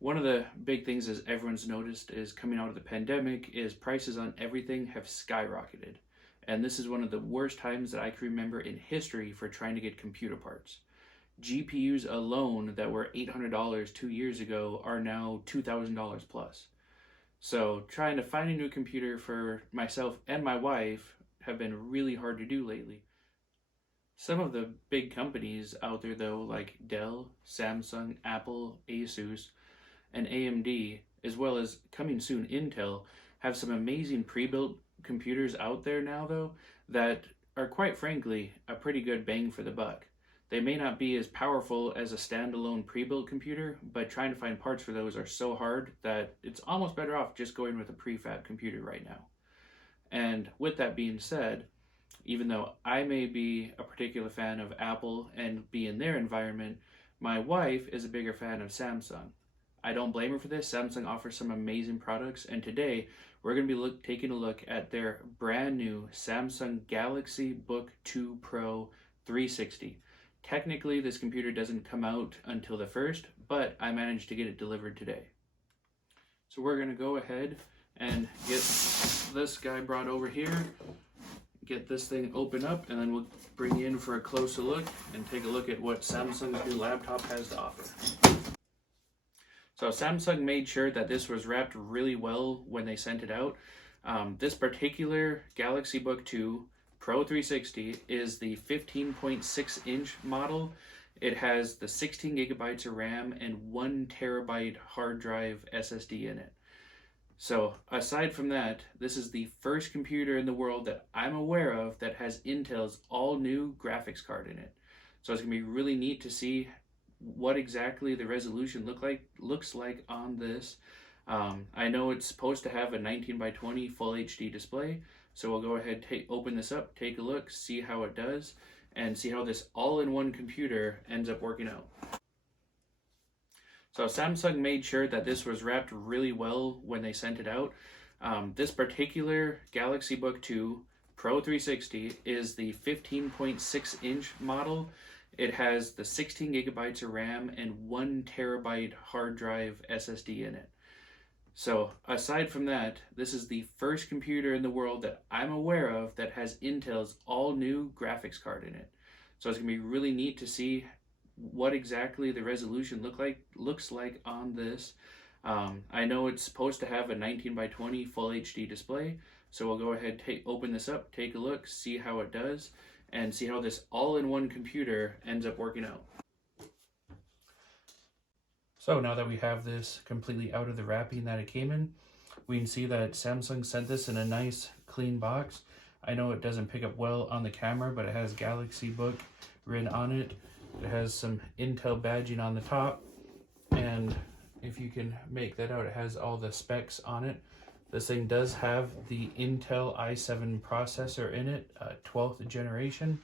One of the big things as everyone's noticed is coming out of the pandemic is prices on everything have skyrocketed. And this is one of the worst times that I can remember in history for trying to get computer parts. GPUs alone that were $800 2 years ago are now $2,000 plus. So trying to find a new computer for myself and my wife have been really hard to do lately. Some of the big companies out there though, like Dell, Samsung, Apple, Asus, and AMD, as well as coming soon Intel, have some amazing pre-built computers out there now though that are quite frankly a pretty good bang for the buck. They may not be as powerful as a standalone pre-built computer, but trying to find parts for those are so hard that it's almost better off just going with a prefab computer right now. And with that being said, even though I may be a particular fan of Apple and be in their environment, my wife is a bigger fan of Samsung. I don't blame her for this. Samsung offers some amazing products, and today we're going to be taking a look at their brand new Samsung Galaxy Book 2 Pro 360. Technically, this computer doesn't come out until the 1st, but I managed to get it delivered today. So we're going to go ahead and get this guy brought over here, get this thing open up, and then we'll bring you in for a closer look and take a look at what Samsung's new laptop has to offer. So Samsung made sure that this was wrapped really well when they sent it out. This particular Galaxy Book 2 Pro 360 is the 15.6 inch model. It has the 16 gigabytes of RAM and 1 terabyte hard drive SSD in it. So aside from that, this is the first computer in the world that I'm aware of that has Intel's all new graphics card in it. So it's gonna be really neat to see what exactly the resolution looks like on this. I know it's supposed to have a 19 by 20 full HD display, so we'll go ahead, open this up, take a look, see how it does, and see how this all-in-one computer ends up working out. So Samsung made sure that this was wrapped really well when they sent it out. This particular Galaxy Book 2 Pro 360 is the 15.6 inch model. It has the 16 gigabytes of RAM and 1 terabyte hard drive SSD in it. So aside from that, this is the first computer in the world that I'm aware of that has Intel's all new graphics card in it. So it's gonna be really neat to see what exactly the resolution looks like on this. I know it's supposed to have a 19 by 20 full HD display, so we'll go ahead, open this up, take a look, see how it does, and see how this all-in-one computer ends up working out. So now that we have this completely out of the wrapping that it came in, we can see that Samsung sent this in a nice clean box. I know it doesn't pick up well on the camera, but it has Galaxy Book written on it. It has some Intel badging on the top, and if you can make that out, it has all the specs on it. This thing does have the Intel i7 processor in it, 12th generation.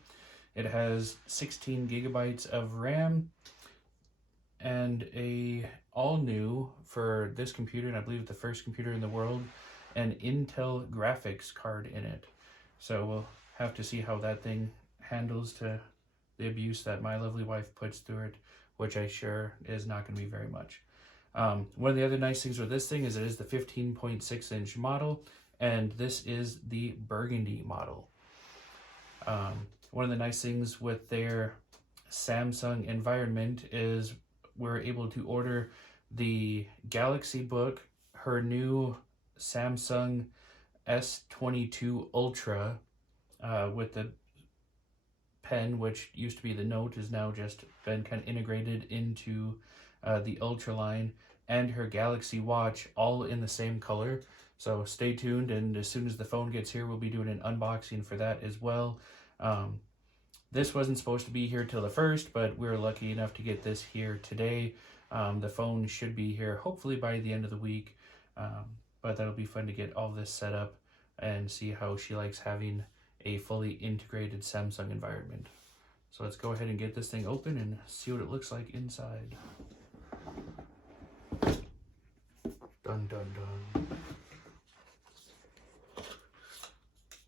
It has 16 gigabytes of RAM and a all new, for this computer, and I believe the first computer in the world, an Intel graphics card in it. So we'll have to see how that thing handles to the abuse that my lovely wife puts through it, which I sure is not going to be very much. One of the other nice things with this thing is it is the 15.6 inch model, and this is the burgundy model. One of the nice things with their Samsung environment is we're able to order the Galaxy Book, her new Samsung S22 Ultra with the pen, which used to be the Note, is now just been kind of integrated into the Ultra line, and her Galaxy Watch, all in the same color. So stay tuned, and as soon as the phone gets here, we'll be doing an unboxing for that as well. This wasn't supposed to be here till the 1st, but we were lucky enough to get this here today. The phone should be here hopefully by the end of the week, but that'll be fun to get all this set up and see how she likes having a fully integrated Samsung environment. So let's go ahead and get this thing open and see what it looks like inside. Dun dun dun.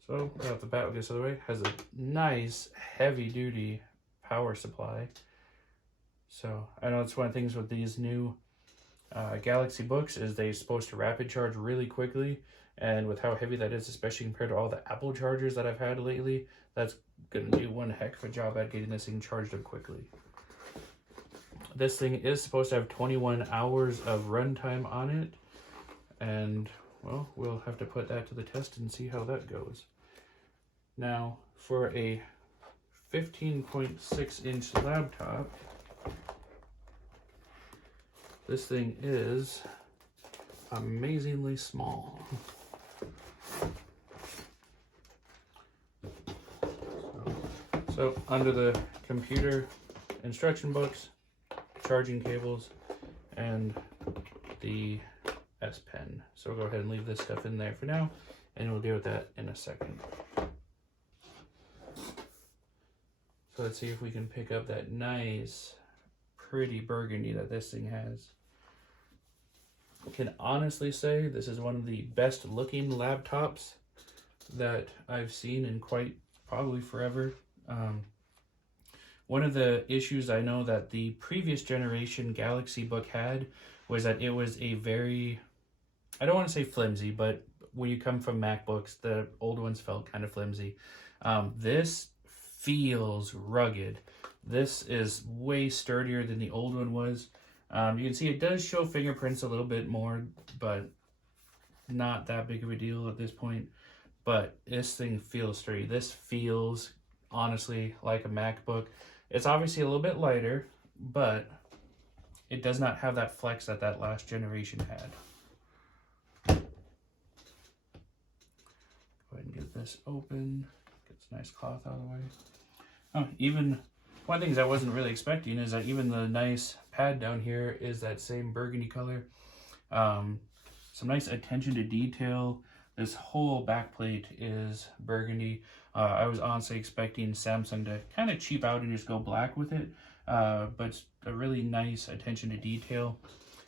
So right off the bat, we'll get this other way. Has a nice heavy duty power supply. So I know it's one of the things with these new Galaxy Books is they're supposed to rapid charge really quickly, and with how heavy that is, especially compared to all the Apple chargers that I've had lately, that's going to do one heck of a job at getting this thing charged up quickly. This thing is supposed to have 21 hours of runtime on it, and well, we'll have to put that to the test and see how that goes. Now, for a 15.6-inch laptop, this thing is amazingly small. So under the computer instruction books, charging cables, and the S Pen. So we'll go ahead and leave this stuff in there for now, and we'll deal with that in a second. So let's see if we can pick up that nice, pretty burgundy that this thing has. I can honestly say this is one of the best looking laptops that I've seen in quite probably forever. One of the issues I know that the previous generation Galaxy Book had was that it was a very, I don't want to say flimsy, but when you come from MacBooks, the old ones felt kind of flimsy. This feels rugged. This is way sturdier than the old one was. You can see it does show fingerprints a little bit more, but not that big of a deal at this point. But this thing feels sturdy. This feels honestly like a MacBook. It's obviously a little bit lighter, but it does not have that flex that that last generation had. Go ahead and get this open. Get this nice cloth out of the way. Oh, even one of the things I wasn't really expecting is that even the nice pad down here is that same burgundy color. Some nice attention to detail. This whole backplate is burgundy. I was honestly expecting Samsung to kind of cheap out and just go black with it, but it's a really nice attention to detail.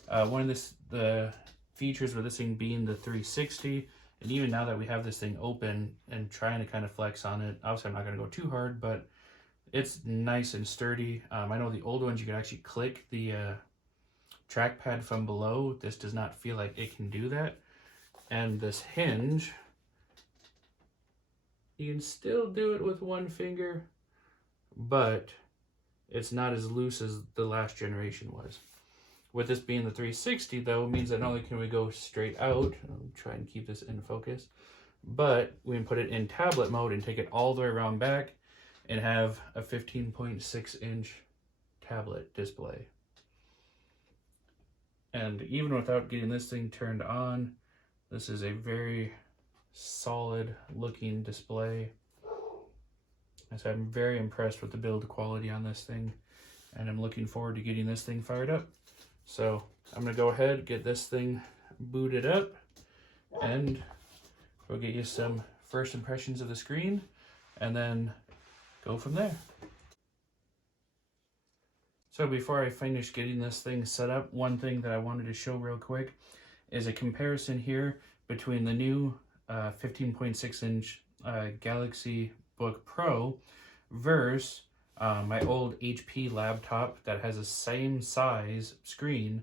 One of the features with this thing being the 360, and even now that we have this thing open and trying to kind of flex on it, obviously I'm not going to go too hard, but it's nice and sturdy. I know the old ones you could actually click the trackpad from below. This does not feel like it can do that. And this hinge, you can still do it with one finger, but it's not as loose as the last generation was. With this being the 360 though, it means that not only can we go straight out, I'll try and keep this in focus, but we can put it in tablet mode and take it all the way around back and have a 15.6-inch tablet display. And even without getting this thing turned on, this is a very solid looking display. So I'm very impressed with the build quality on this thing, and I'm looking forward to getting this thing fired up. So I'm gonna go ahead, get this thing booted up, and we'll get you some first impressions of the screen, and then go from there. So before I finish getting this thing set up, one thing that I wanted to show real quick is a comparison here between the new 15.6-inch Galaxy Book Pro versus my old HP laptop that has the same size screen,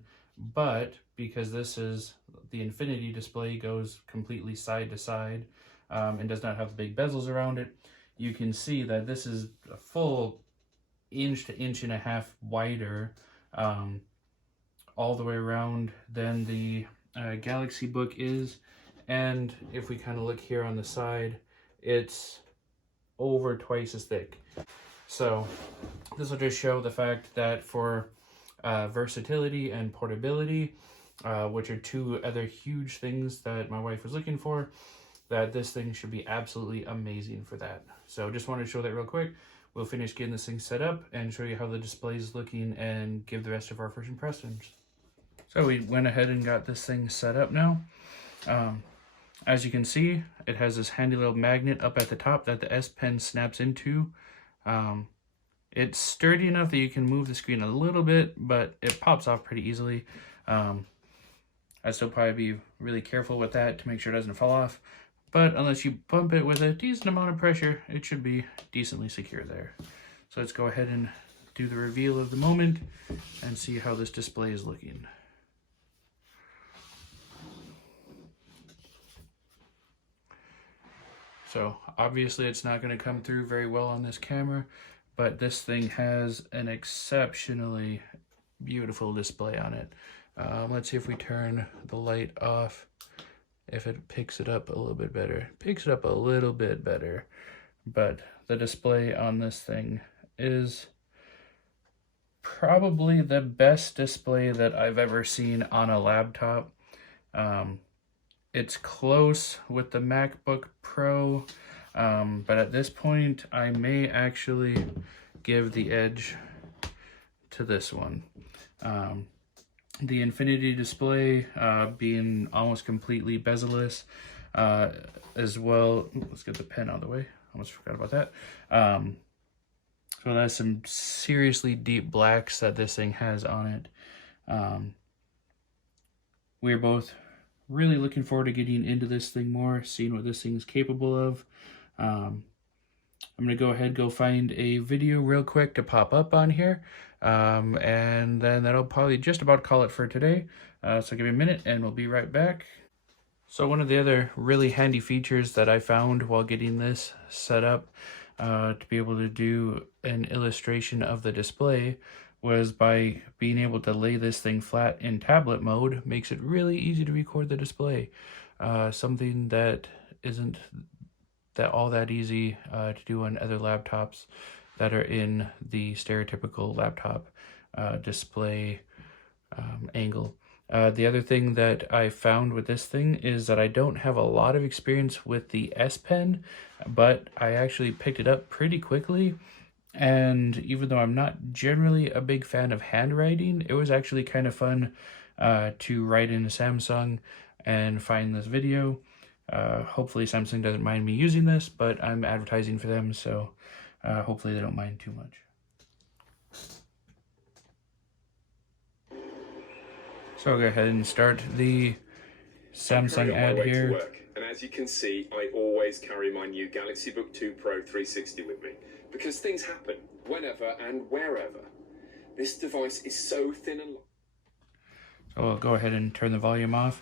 but because this is the Infinity display, goes completely side to side and does not have the big bezels around it, you can see that this is a full inch to inch and a half wider all the way around than the Galaxy Book is. And if we kind of look here on the side, it's over twice as thick. So this will just show the fact that for versatility and portability, which are two other huge things that my wife was looking for, that this thing should be absolutely amazing for that. So just wanted to show that real quick. We'll finish getting this thing set up and show you how the display is looking and give the rest of our first impressions. So we went ahead and got this thing set up now. As you can see, it has this handy little magnet up at the top that the S Pen snaps into. It's sturdy enough that you can move the screen a little bit, but it pops off pretty easily. I'd still probably be really careful with that to make sure it doesn't fall off. But unless you bump it with a decent amount of pressure, it should be decently secure there. So let's go ahead and do the reveal of the moment and see how this display is looking. So obviously it's not going to come through very well on this camera, but this thing has an exceptionally beautiful display on it. Let's see if we turn the light off, if it picks it up a little bit better. It picks it up a little bit better, but the display on this thing is probably the best display that I've ever seen on a laptop. It's close with the MacBook Pro, but at this point I may actually give the edge to this one. The Infinity display being almost completely bezel-less, as well. Let's get the pen out of the way. Almost forgot about that. So that's some seriously deep blacks that this thing has on it. We're both really looking forward to getting into this thing more, seeing what this thing is capable of. I'm going to go ahead, go find a video real quick to pop up on here. And then that'll probably just about call it for today. So give me a minute and we'll be right back. So one of the other really handy features that I found while getting this set up to be able to do an illustration of the display was by being able to lay this thing flat in tablet mode. Makes it really easy to record the display. Something that isn't all that easy to do on other laptops that are in the stereotypical laptop display angle. The other thing that I found with this thing is that I don't have a lot of experience with the S Pen, but I actually picked it up pretty quickly. And even though I'm not generally a big fan of handwriting, it was actually kind of fun to write in Samsung and find this video. Hopefully Samsung doesn't mind me using this, but I'm advertising for them, so hopefully they don't mind too much. So I'll go ahead and start the Samsung ad here. And as you can see, I always carry my new Galaxy Book 2 Pro 360 with me, because things happen whenever and wherever. This device is so thin and light. So I'll go ahead and turn the volume off.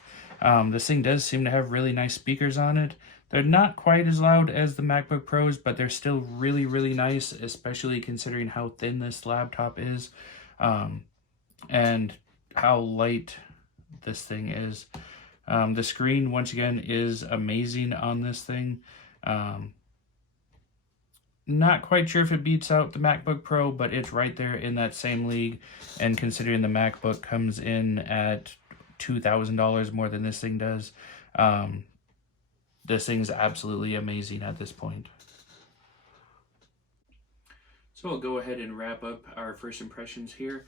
This thing does seem to have really nice speakers on it. They're not quite as loud as the MacBook Pros, but they're still really, really nice, especially considering how thin this laptop is, and how light this thing is. The screen, once again, is amazing on this thing. Not quite sure if it beats out the MacBook Pro, but it's right there in that same league. And considering the MacBook comes in at $2,000 more than this thing does, this thing's absolutely amazing at this point. So I'll go ahead and wrap up our first impressions here.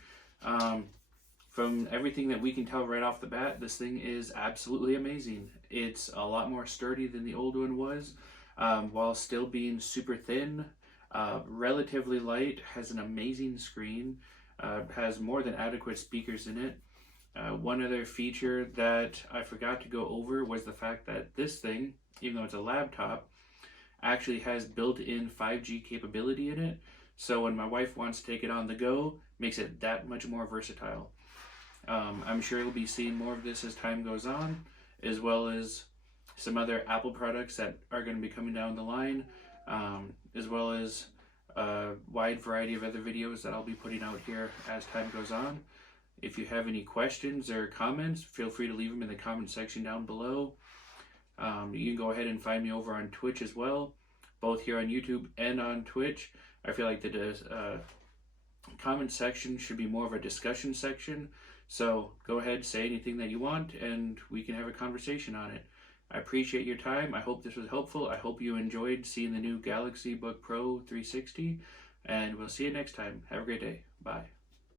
From everything that we can tell right off the bat, this thing is absolutely amazing. It's a lot more sturdy than the old one was, while still being super thin, relatively light, has an amazing screen, has more than adequate speakers in it. One other feature that I forgot to go over was the fact that this thing, even though it's a laptop, actually has built-in 5G capability in it. So when my wife wants to take it on the go, makes it that much more versatile. I'm sure we'll be seeing more of this as time goes on, as well as some other Apple products that are going to be coming down the line, as well as a wide variety of other videos that I'll be putting out here as time goes on. If you have any questions or comments, feel free to leave them in the comment section down below. You can go ahead and find me over on Twitch as well, both here on YouTube and on Twitch. I feel like the comment section should be more of a discussion section. So go ahead, say anything that you want, and we can have a conversation on it. I appreciate your time. I hope this was helpful. I hope you enjoyed seeing the new Galaxy Book Pro 360, and we'll see you next time. Have a great day. Bye.